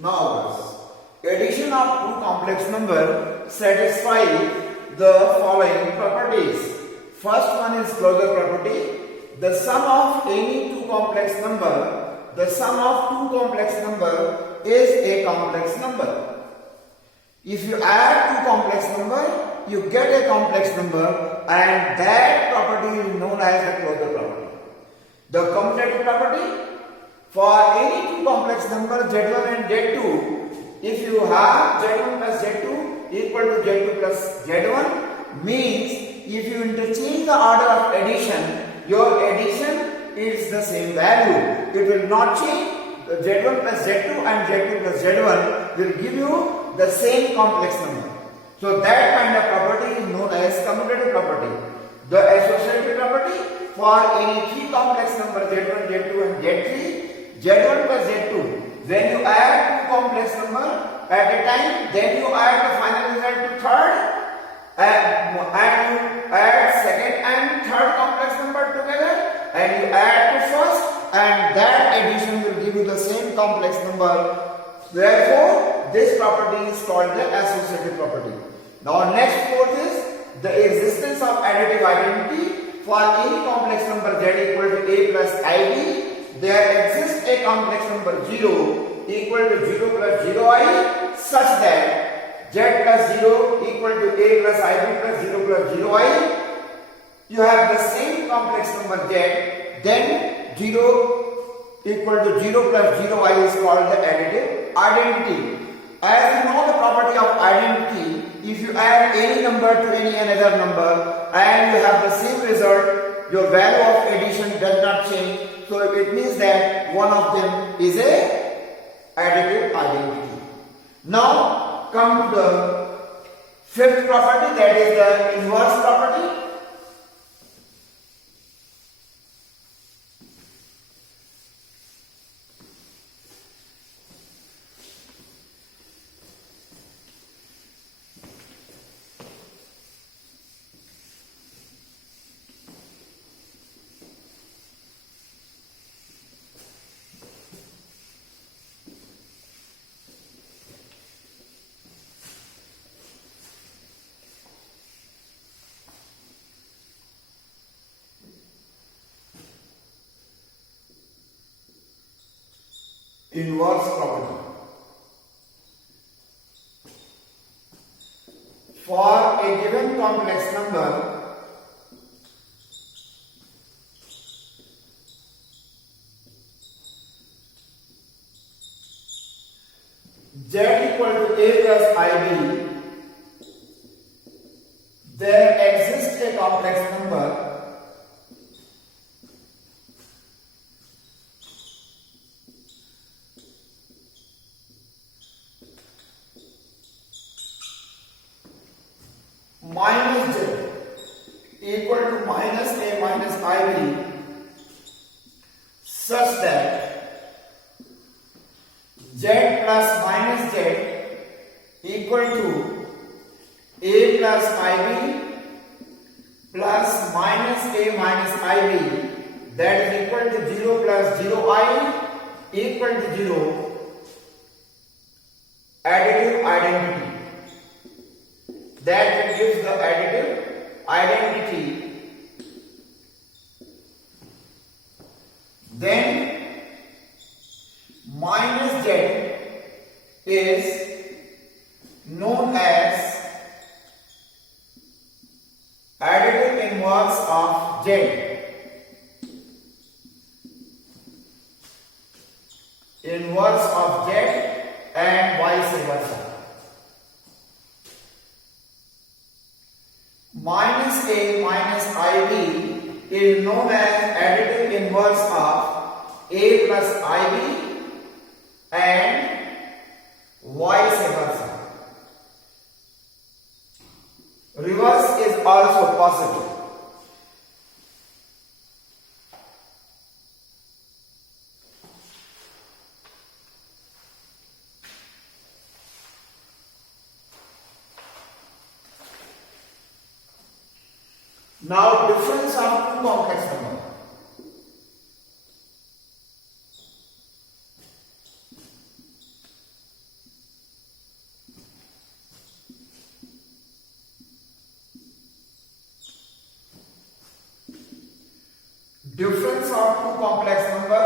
Now, addition of two complex numbers satisfy the following properties. First one is closure property. The sum of any two complex number, is a complex number. If you add two complex number, you get a complex number, and that property is known as the closure property. The commutative property, for any two complex numbers Z1 and Z2, if you have Z1 plus Z2 equal to Z2 plus Z1, means if you interchange the order of addition, your addition is the same value. It will not change. Z1 plus Z2 and Z2 plus Z1 will give you the same complex number. So that kind of property is known as commutative property. The associative property, for any three complex numbers Z1, Z2 and Z3, Z1 plus Z2, when you add two complex numbers at a time, then you add the final result to third, and you add second and third complex number together, and you add to first, and that addition will give you the same complex number. Therefore, this property is called the associative property. Now, next fourth is the existence of additive identity. For any complex number Z equal to A plus IB, there exists a complex number 0 equal to 0 plus 0i, such that Z plus 0 equal to A plus IB plus 0 plus 0i. You have the same complex number Z, then 0 equal to 0 plus 0i is called the additive identity. As you know the property of identity, if you add any number to any another number and you have the same result, your value of addition does not change. So it means that one of them is a additive identity. Now come to the fifth property, that is the inverse property. Inverse property. For a given complex number, Z equal to A plus IB, there exists a complex number minus Z equal to minus A minus IB, such that Z plus minus Z equal to A plus IB plus minus A minus IB, that is equal to 0 plus 0i equal to 0, additive identity. That gives the additive identity. Then minus Z is known as additive inverse of Z. Inverse of Z and vice versa. Minus A minus IB is known as additive inverse of A plus IB and vice versa. Reverse is also possible. Now, difference of two complex numbers. difference of two complex number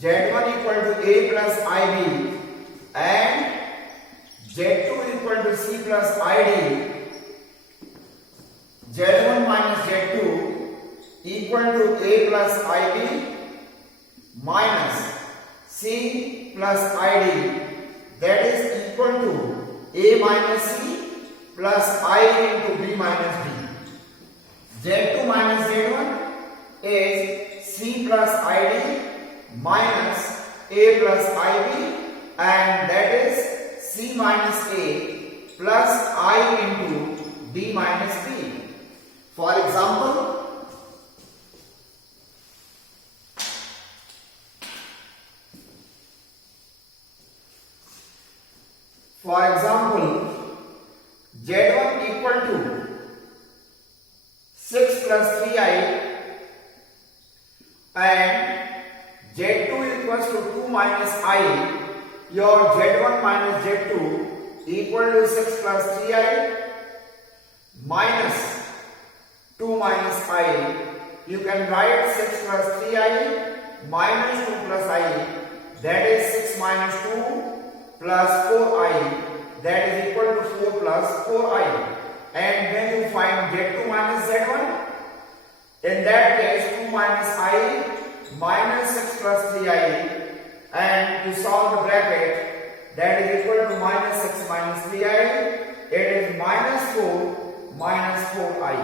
Z1 equal to A plus IB and Z2 equal to C plus ID. Z1 minus Z2 equal to A plus IB minus C plus ID, that is equal to A minus C plus I into B minus D. Z2 minus Z1 is C plus ID minus A plus IB, and that is C minus A plus I into D minus B. For example, Z1 equal to 6 plus 3i and Z2 equals to 2 minus I. Your Z1 minus Z2 equal to 6 plus 3i minus 2 minus I. You can write 6 plus 3i minus 2 plus I, that is 6 minus 2 plus 4i, that is equal to 4 plus 4i. And when you find Z2 minus Z1, in that case 2 minus I minus 6 plus 3i, and you solve the bracket, that is equal to minus 6 minus 3i, it is minus 4 minus 4i.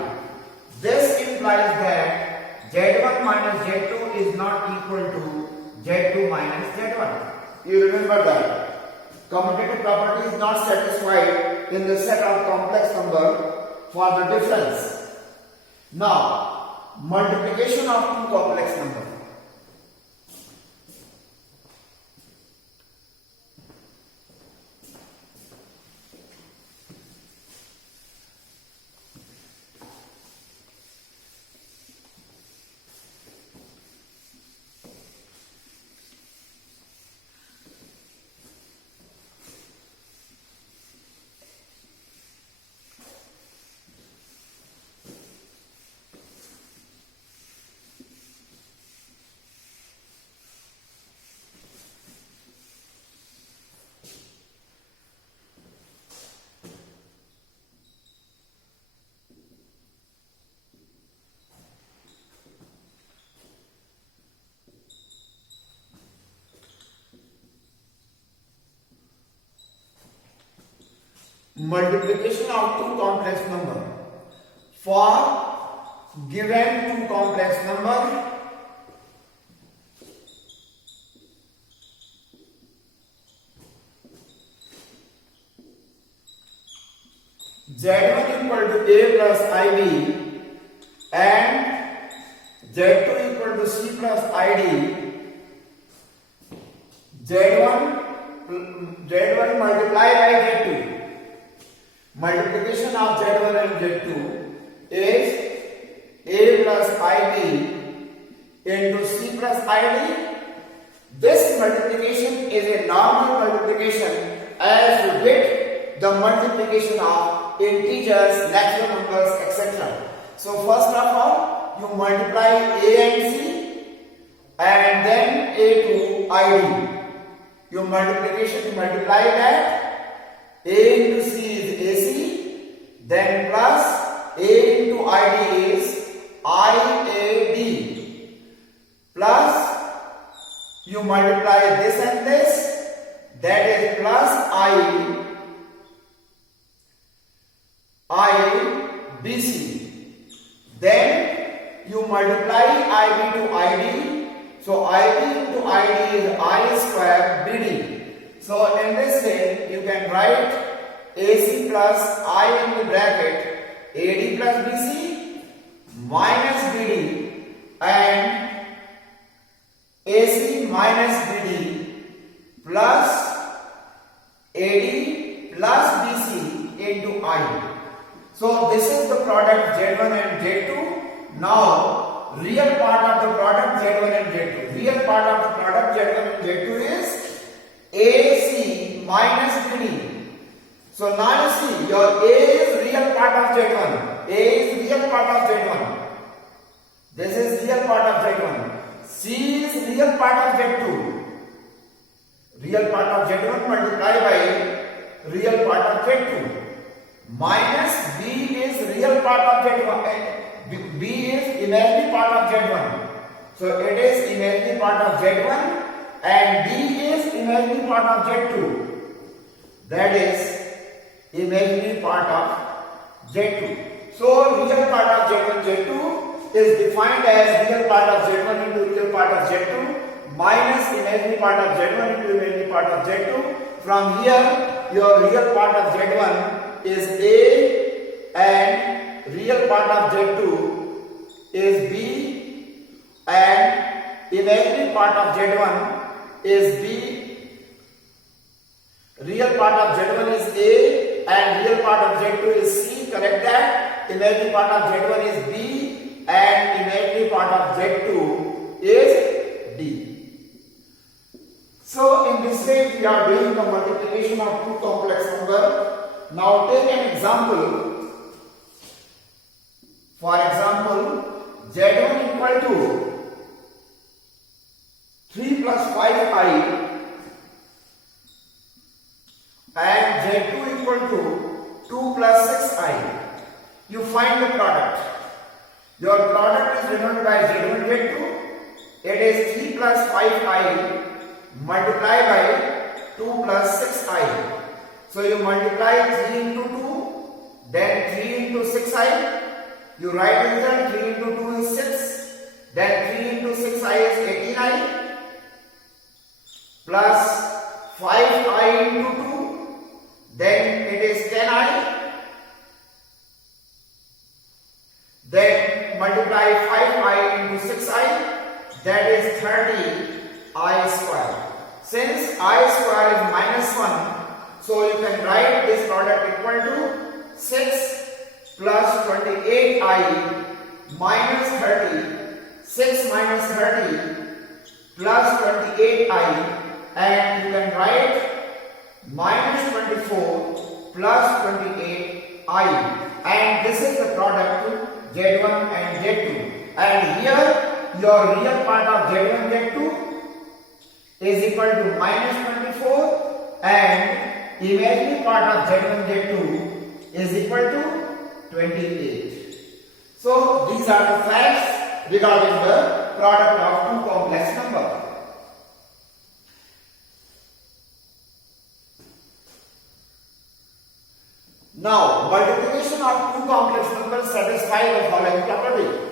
This implies that Z1 minus Z2 is not equal to Z2 minus Z1. You remember that commutative property is not satisfied in the set of complex number for the difference. Now, multiplication of two complex numbers. Multiplication of two complex number. For given two complex number, Z1 equal to A plus IB and Z2 equal to C plus ID, Z1 multiplied by Z2. Multiplication of Z1 and Z2 is A plus IB into C plus ID. This multiplication is a normal multiplication as you get the multiplication of integers, natural numbers, etc. So first of all, you multiply A and C and then A to ID. Your multiplication, you multiply that. A into C is AC, then plus A into ID is IAD, plus you multiply this and this, that is plus IBC. Then you multiply IB to ID, so IB into ID is I square BD. So in this way you can write AC plus I in the bracket AD plus BC minus BD and AC minus BD plus AD plus BC into I. So this is the product Z1 and Z2. Now real part of the product Z1 and Z2. Real part of the product Z1 and Z2 is AC minus BD. So now you see your A is real part of Z1. A is real part of Z1. This is real part of Z1. C is real part of Z2. Real part of Z1 multiplied by real part of Z2. Minus B is real part of Z1. B is imaginary part of Z1. So it is imaginary part of Z1 and D is imaginary part of Z2. That is imaginary part of Z2. So real part of Z1 Z2 is defined as real part of Z1 into real part of Z2 minus imaginary part of Z1 into imaginary part of Z2. From here your real part of Z1 is A and real part of Z2 is B and imaginary part of Z1 is B. Real part of Z1 is A and real part of Z2 is C. Correct that. Imaginary part of Z1 is B and imaginary part of Z2 is D. So in this way we are doing the multiplication of two complex numbers. Now take an example. For example, Z1 equal to 3 plus 5i and Z2 equal to 2 plus 6i. You find the product. Your product is denoted by Z1 Z2. It is 3 plus 5i multiplied by 2 plus 6i. So you multiply 3 into 2, then 3 into 6i. You write the result. 3 into 2 is 6, then 3 into 6i is 18i plus 5i into 2, then it is 10i. Then multiply 5i into 6i, that is 30i square. Since I square is minus 1, so you can write this product equal to 6 plus 28i minus 30, 6 minus 30 plus 28i, and you can write minus 24 plus 28i, and this is the product Z1 and Z2. And here your real part of Z1 Z2 is equal to minus 24 and imaginary part of Z1 Z2 is equal to 28. So these are the facts regarding the product of two complex numbers. Now, multiplication of two complex numbers satisfy the following property.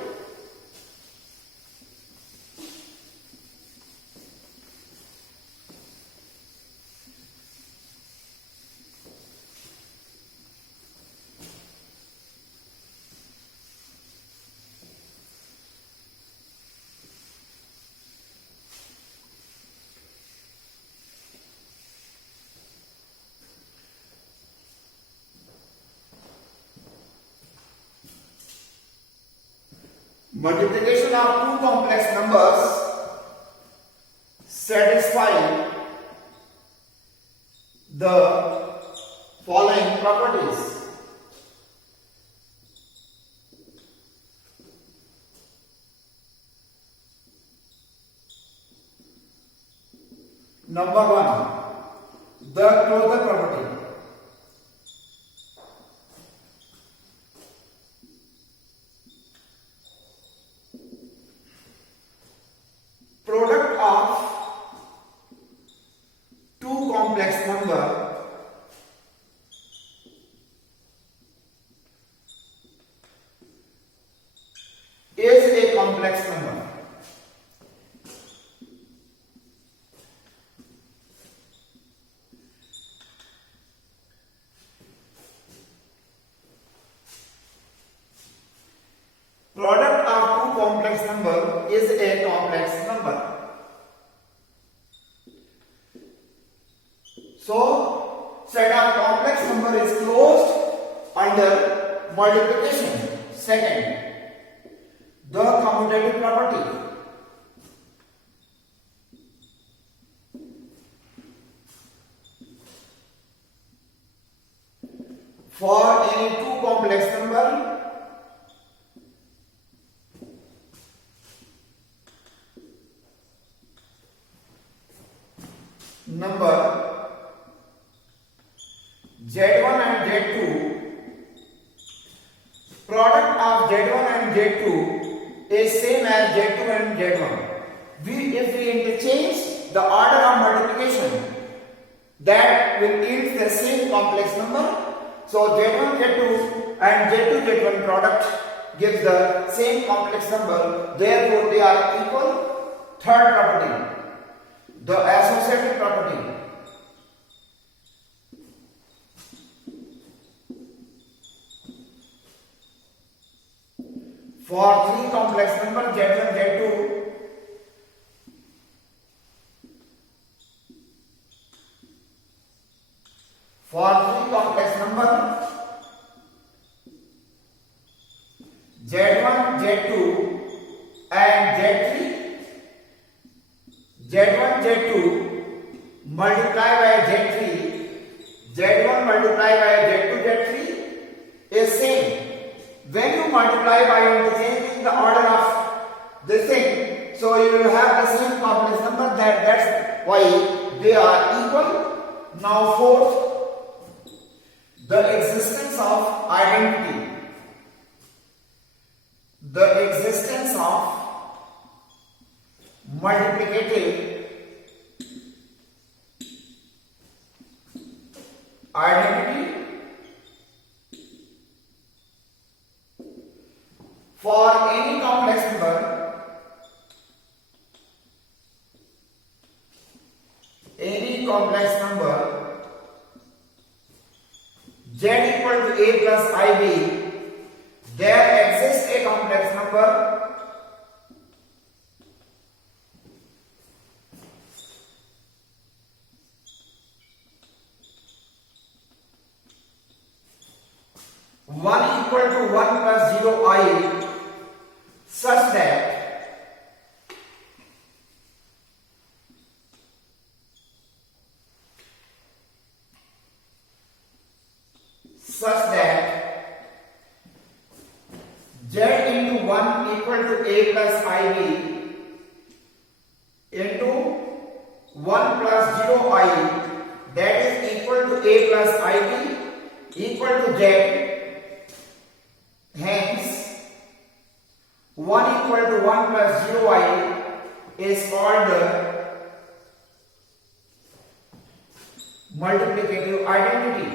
Multiplication of two complex numbers satisfy the following properties. Number 1, the closure property. Product of two complex number is a complex number. Product of two complex number is a complex number. So, set of complex number is closed under multiplication. Second, the commutative property. for any two complex number Z1 and Z2, product of Z1 and Z2 is same as Z2 and Z1. If we interchange the order of multiplication, that will yield the same complex number. So Z1 Z2 and Z2 Z1 product gives the same complex number, therefore they are equal. Third property, the associative property. For three complex numbers Z1 Z2, for three complex numbers Z1 Z2 and Z3, Z1 Z2 multiply by Z3, Z1 multiply by Z2 Z3 is same. When you multiply by interchanging the order of this thing, so you will have the same complex number. That's why they are equal. Now fourth, the existence of identity. The existence of multiplicative identity for any complex number Z equal to A plus IB, there exists a complex number one equal to 1 plus 0I such that Z into 1 equal to A plus IB into 1 plus 0I, that is equal to A plus IB equal to Z. Hence 1 equal to 1 plus 0I is called the multiplicative identity.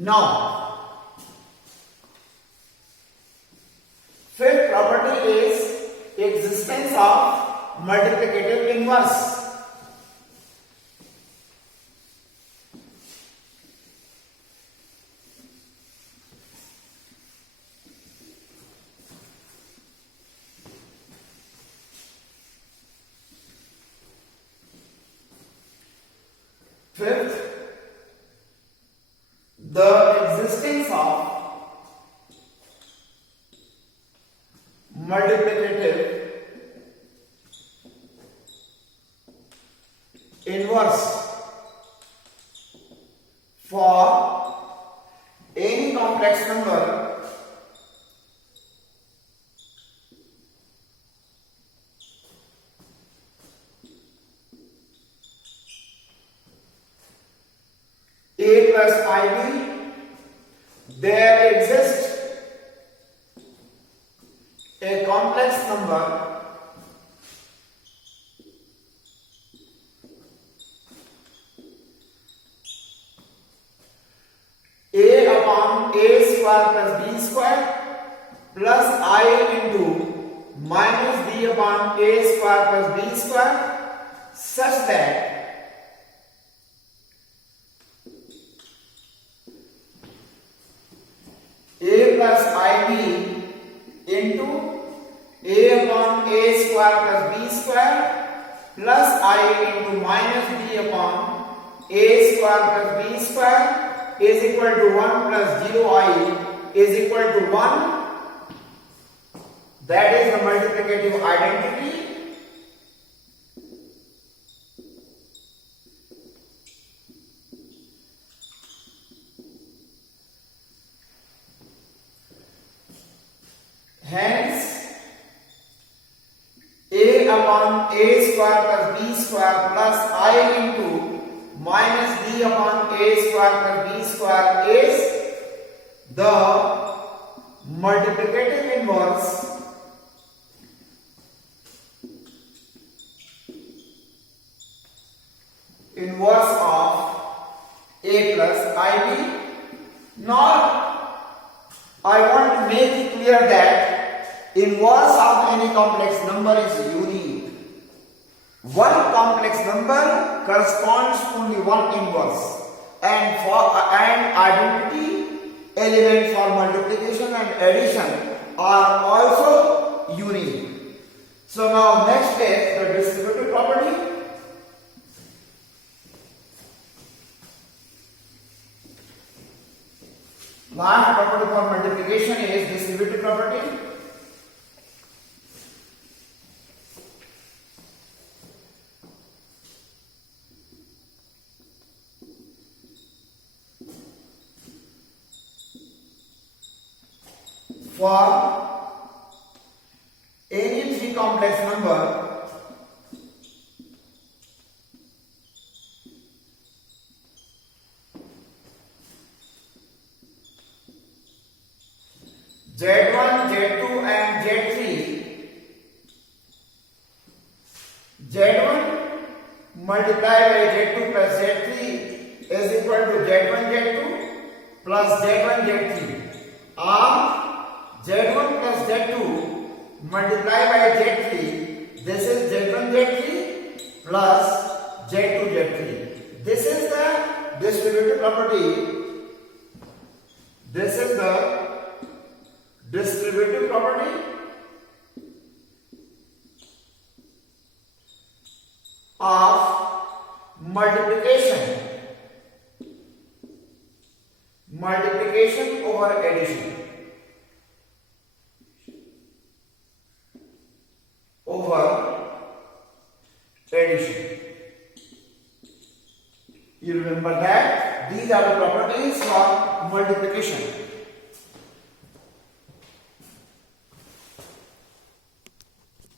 Now, fifth property is existence of multiplicative inverse. Fifth, the existence of multiplicative inverse for any complex number A plus IB, there exists a complex number A upon A square plus B square plus I into minus B upon A square plus B square such that A plus IB into A upon A square plus B square plus I into minus B upon A square plus B square is equal to 1 plus 0I is equal to 1. That is the multiplicative identity. Hence, a upon a square plus b square plus I into minus b upon a square plus b square is the multiplicative inverse of a plus ib. Now I want to make it clear that inverse of any complex number is unique. One complex number corresponds to only one inverse, and identity elements for multiplication and addition are also unique. So now next is the distributive property. Last property for multiplication is distributive property. For any three complex number, Z1, Z2 and Z3, Z1 multiplied by Z2 plus Z3 is equal to Z1, Z2 plus Z1, Z3, or Z1 plus Z2 multiplied by Z3, this is Z1, Z3 plus Z2, Z3. This is the distributive property. This is the distributive property of multiplication over addition. You remember that these are the properties for multiplication.